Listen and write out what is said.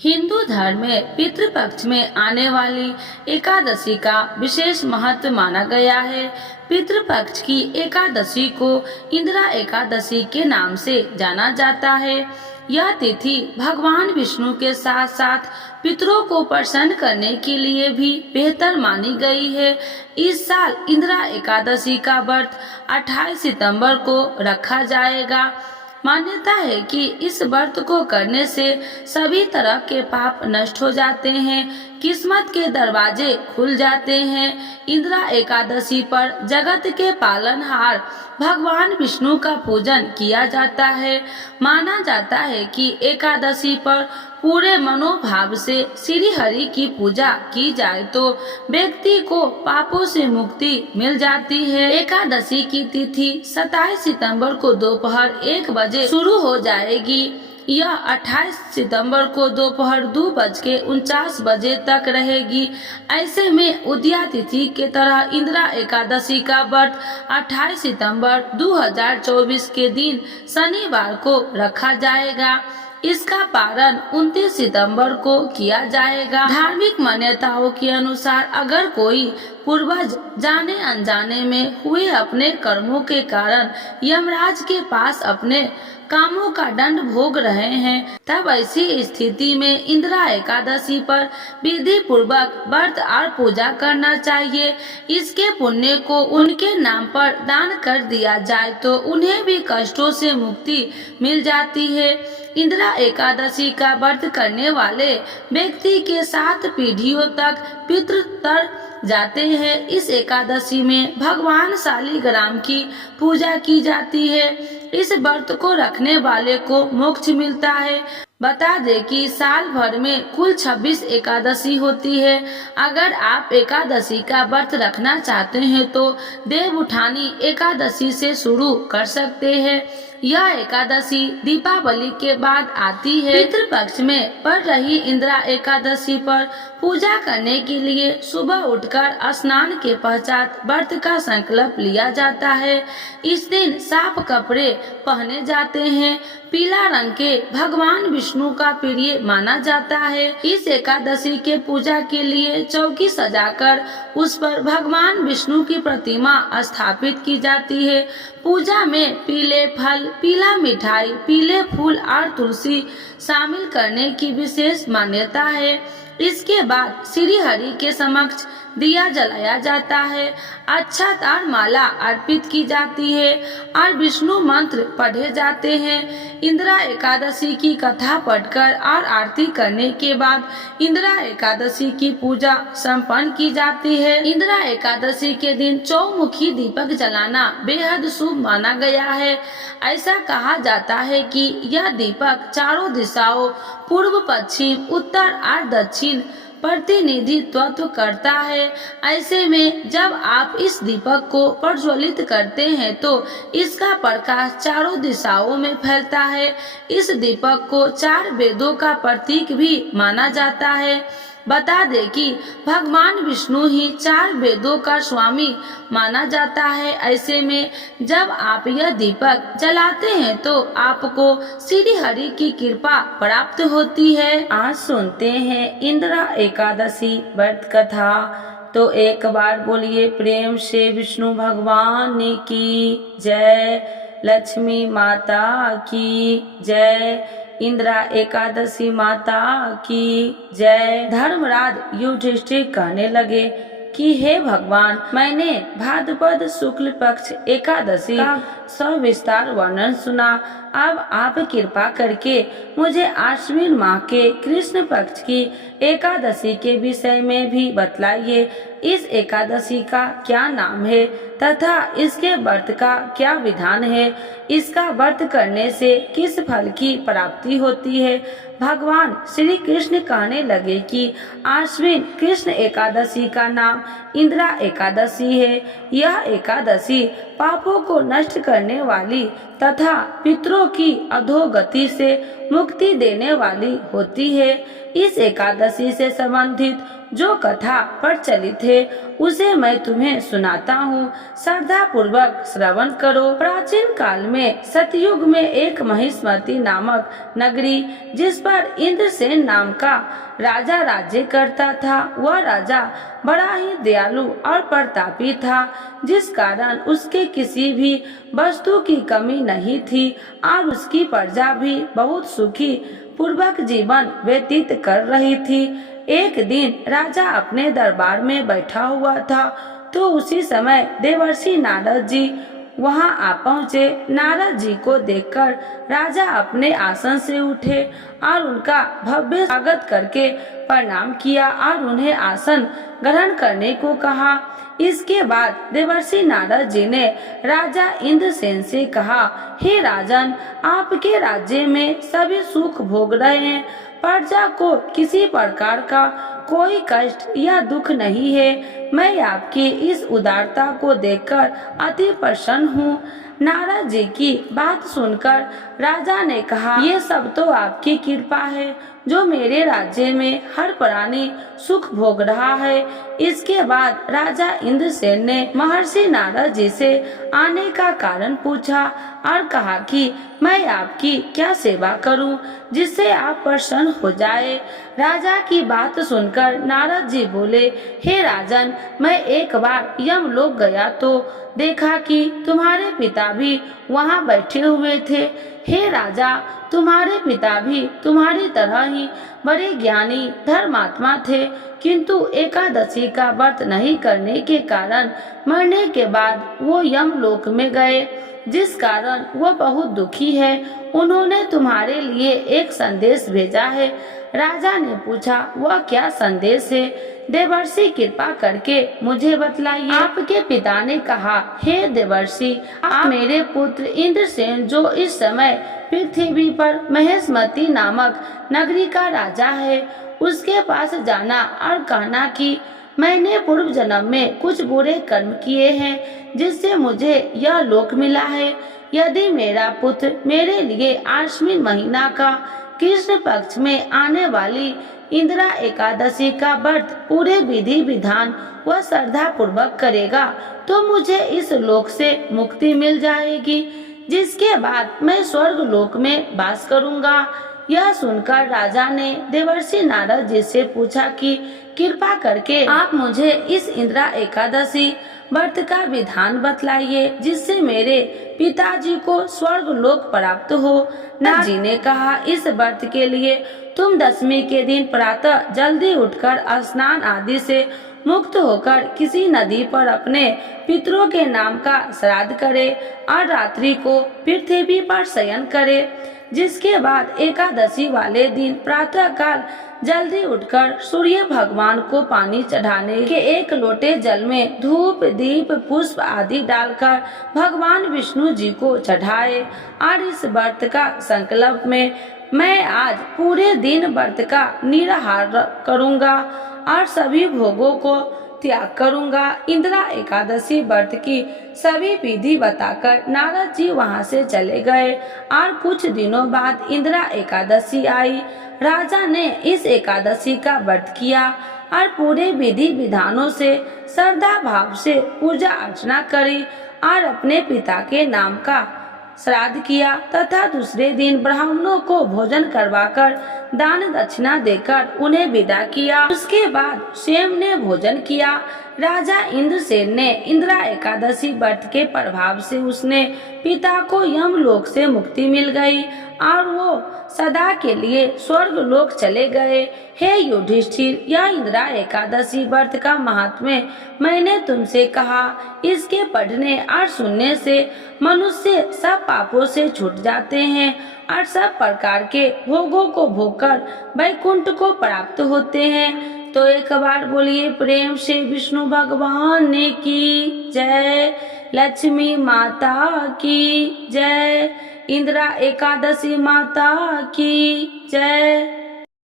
हिंदू धर्म में पितृपक्ष में आने वाली एकादशी का विशेष महत्व माना गया है। पितृपक्ष की एकादशी को इंदिरा एकादशी के नाम से जाना जाता है। यह तिथि भगवान विष्णु के साथ साथ पितरों को प्रसन्न करने के लिए भी बेहतर मानी गई है। इस साल इंदिरा एकादशी का व्रत 28 सितंबर को रखा जाएगा। मान्यता है कि इस व्रत को करने से सभी तरह के पाप नष्ट हो जाते हैं, किस्मत के दरवाजे खुल जाते हैं। इंदिरा एकादशी पर जगत के पालनहार भगवान विष्णु का पूजन किया जाता है। माना जाता है कि एकादशी पर पूरे मनोभाव से श्री हरि की पूजा की जाए तो व्यक्ति को पापों से मुक्ति मिल जाती है। एकादशी की तिथि 27 सितंबर को दोपहर 1 बजे शुरू हो जाएगी। यह 28 सितंबर को दोपहर 2:49 बजे तक रहेगी। ऐसे में उदया तिथि के तरह इंदिरा एकादशी का व्रत 28 सितंबर 2024 के दिन शनिवार को रखा जाएगा। इसका पारण 29 सितंबर को किया जाएगा। धार्मिक मान्यताओं के अनुसार अगर कोई पूर्वज जाने अनजाने में हुए अपने कर्मों के कारण यमराज के पास अपने कामों का दंड भोग रहे हैं, तब ऐसी स्थिति में इंदिरा एकादशी पर विधि पूर्वक व्रत और पूजा करना चाहिए। इसके पुण्य को उनके नाम पर दान कर दिया जाए तो उन्हें भी कष्टों से मुक्ति मिल जाती है। इंदिरा एकादशी का व्रत करने वाले व्यक्ति के 7 पीढ़ियों तक पितृ तर जाते हैं। इस एकादशी में भगवान शालिग्राम की पूजा की जाती है। इस व्रत को रखने वाले को मोक्ष मिलता है। बता दें कि साल भर में कुल 26 एकादशी होती है। अगर आप एकादशी का व्रत रखना चाहते हैं तो देव उठानी एकादशी से शुरू कर सकते हैं। यह एकादशी दीपावली के बाद आती है। पितृपक्ष में पड़ रही इंदिरा एकादशी पर पूजा करने के लिए सुबह उठकर स्नान के पश्चात व्रत का संकल्प लिया जाता है। इस दिन साफ कपड़े पहने जाते हैं। पीला रंग के भगवान विष्णु का प्रिय माना जाता है। इस एकादशी के पूजा के लिए चौकी सजाकर उस पर भगवान विष्णु की प्रतिमा स्थापित की जाती है। पूजा में पीले फल, पीला मिठाई, पीले फूल और तुलसी शामिल करने की विशेष मान्यता है। इसके बाद श्री हरि के समक्ष दिया जलाया जाता है, अक्षत और माला अर्पित की जाती है और विष्णु मंत्र पढ़े जाते हैं। इंदिरा एकादशी की कथा पढ़कर और आरती करने के बाद इंदिरा एकादशी की पूजा संपन्न की जाती है। इंदिरा एकादशी के दिन चौमुखी दीपक जलाना बेहद शुभ माना गया है। ऐसा कहा जाता है कि यह दीपक चारों दिशाओं पूर्व, पश्चिम, उत्तर और दक्षिण प्रतिनिधित्व करता है। ऐसे में जब आप इस दीपक को प्रज्वलित करते हैं तो इसका प्रकाश चारों दिशाओं में फैलता है। इस दीपक को 4 वेदों का प्रतीक भी माना जाता है। बता दें कि भगवान विष्णु ही 4 वेदों का स्वामी माना जाता है। ऐसे में जब आप यह दीपक जलाते हैं तो आपको श्री हरि की कृपा प्राप्त होती है। आज सुनते हैं इंदिरा एकादशी व्रत कथा। तो एक बार बोलिए प्रेम से विष्णु भगवान की जय, लक्ष्मी माता की जय, इंदिरा एकादशी माता की जय। धर्मराज युधिष्ठिर कहने लगे कि हे भगवान, मैंने भाद्रपद शुक्ल पक्ष एकादशी का सविस्तार वर्णन सुना। अब आप कृपा करके मुझे आश्विन माह के कृष्ण पक्ष की एकादशी के विषय में भी बतलाइए। इस एकादशी का क्या नाम है तथा इसके व्रत का क्या विधान है? इसका व्रत करने से किस फल की प्राप्ति होती है? भगवान श्री कृष्ण कहने लगे कि आश्विन कृष्ण एकादशी का नाम इंदिरा एकादशी है। यह एकादशी पापों को नष्ट करने वाली तथा पितरों की अधोगति से मुक्ति देने वाली होती है। इस एकादशी से संबंधित जो कथा प्रचलित है उसे मैं तुम्हें सुनाता हूँ, श्रद्धा पूर्वक श्रवण करो। प्राचीन काल में सतयुग में एक महिष्मती नामक नगरी, जिस पर इंद्रसेन नाम का राजा राज्य करता था, वह राजा बड़ा ही दयालु और प्रतापी था, जिस कारण उसके किसी भी वस्तु की कमी नहीं थी और उसकी प्रजा भी बहुत सुखी पूर्वक जीवन व्यतीत कर रही थी। एक दिन राजा अपने दरबार में बैठा हुआ था, तो उसी समय देवर्षि नारद जी वहां आ पहुँचे। नारद जी को देखकर राजा अपने आसन से उठे और उनका भव्य स्वागत करके प्रणाम किया और उन्हें आसन ग्रहण करने को कहा। इसके बाद देवर्षि नारद जी ने राजा इंद्रसेन से कहा, हे राजन, आपके राज्य में सभी सुख भोग रहे हैं, प्रजा को किसी प्रकार का कोई कष्ट या दुख नहीं है। मैं आपकी इस उदारता को देखकर अति प्रसन्न हूँ। नारद जी की बात सुनकर राजा ने कहा, ये सब तो आपकी कृपा है जो मेरे राज्य में हर प्राणी सुख भोग रहा है। इसके बाद राजा इंद्रसेन ने महर्षि नारद जी से आने का कारण पूछा और कहा कि मैं आपकी क्या सेवा करूं जिससे आप प्रसन्न हो जाए। राजा की बात सुनकर नारद जी बोले, हे राजन, मैं एक बार यमलोक गया तो देखा कि तुम्हारे पिता भी वहां बैठे हुए थे। हे राजा, तुम्हारे पिता भी तुम्हारी तरह ही बड़े ज्ञानी धर्मात्मा थे, किंतु एकादशी का व्रत नहीं करने के कारण मरने के बाद वो यमलोक में गए, जिस कारण वो बहुत दुखी है। उन्होंने तुम्हारे लिए एक संदेश भेजा है। राजा ने पूछा, वह क्या संदेश है? देवर्षि, कृपा करके मुझे बतलाइए। आपके पिता ने कहा, हे देवर्षि, आप मेरे पुत्र इंद्रसेन, जो इस समय पृथ्वी पर महेशमती नामक नगरी का राजा है, उसके पास जाना और कहना कि मैंने पूर्व जन्म में कुछ बुरे कर्म किए हैं, जिससे मुझे यह लोक मिला है। यदि मेरा पुत्र मेरे लिए आश्विन महीना का कृष्ण पक्ष में आने वाली इंदिरा एकादशी का व्रत पूरे विधि विधान व श्रद्धा पूर्वक करेगा, तो मुझे इस लोक से मुक्ति मिल जाएगी, जिसके बाद मैं स्वर्ग लोक में वास करूंगा। यह सुनकर राजा ने देवर्षि नारद जी से पूछा कि कृपा करके आप मुझे इस इंदिरा एकादशी व्रत का विधान बतलाइए, जिससे मेरे पिताजी को स्वर्ग लोक प्राप्त हो। नारद जी ने कहा, इस व्रत के लिए तुम दशमी के दिन प्रातः जल्दी उठकर स्नान आदि से मुक्त होकर किसी नदी पर अपने पितरों के नाम का श्राद्ध करे और रात्रि को पृथ्वी पर शयन करे। जिसके बाद एकादशी वाले दिन प्रातः काल जल्दी उठकर सूर्य भगवान को पानी चढ़ाने के एक लोटे जल में धूप दीप पुष्प आदि डालकर भगवान विष्णु जी को चढ़ाए। और इस व्रत का संकल्प में मैं आज पूरे दिन व्रत का निराहार करूंगा और सभी भोगों को त्याग करूंगा। इंदिरा एकादशी व्रत की सभी विधि बताकर नारद जी वहां से चले गए और कुछ दिनों बाद इंदिरा एकादशी आई। राजा ने इस एकादशी का व्रत किया और पूरे विधि विधानों से श्रद्धा भाव से पूजा अर्चना करी और अपने पिता के नाम का श्राद्ध किया तथा दूसरे दिन ब्राह्मणों को भोजन करवाकर दान दक्षिणा देकर उन्हें विदा किया। उसके बाद स्वयं ने भोजन किया। राजा इंद्रसेन ने इंदिरा एकादशी व्रत के प्रभाव से उसने पिता को यमलोक से मुक्ति मिल गई और वो सदा के लिए स्वर्ग लोक चले गए। हे युधिष्ठिर, यह इंदिरा एकादशी व्रत का महात्म्य मैंने तुमसे कहा। इसके पढ़ने और सुनने से मनुष्य सब पापों से छूट जाते हैं और सब प्रकार के भोगों को भोगकर वैकुंठ को प्राप्त होते हैं। तो एक बार बोलिए प्रेम से विष्णु भगवान की जय, लक्ष्मी माता की जय, इंदिरा एकादशी माता की जय।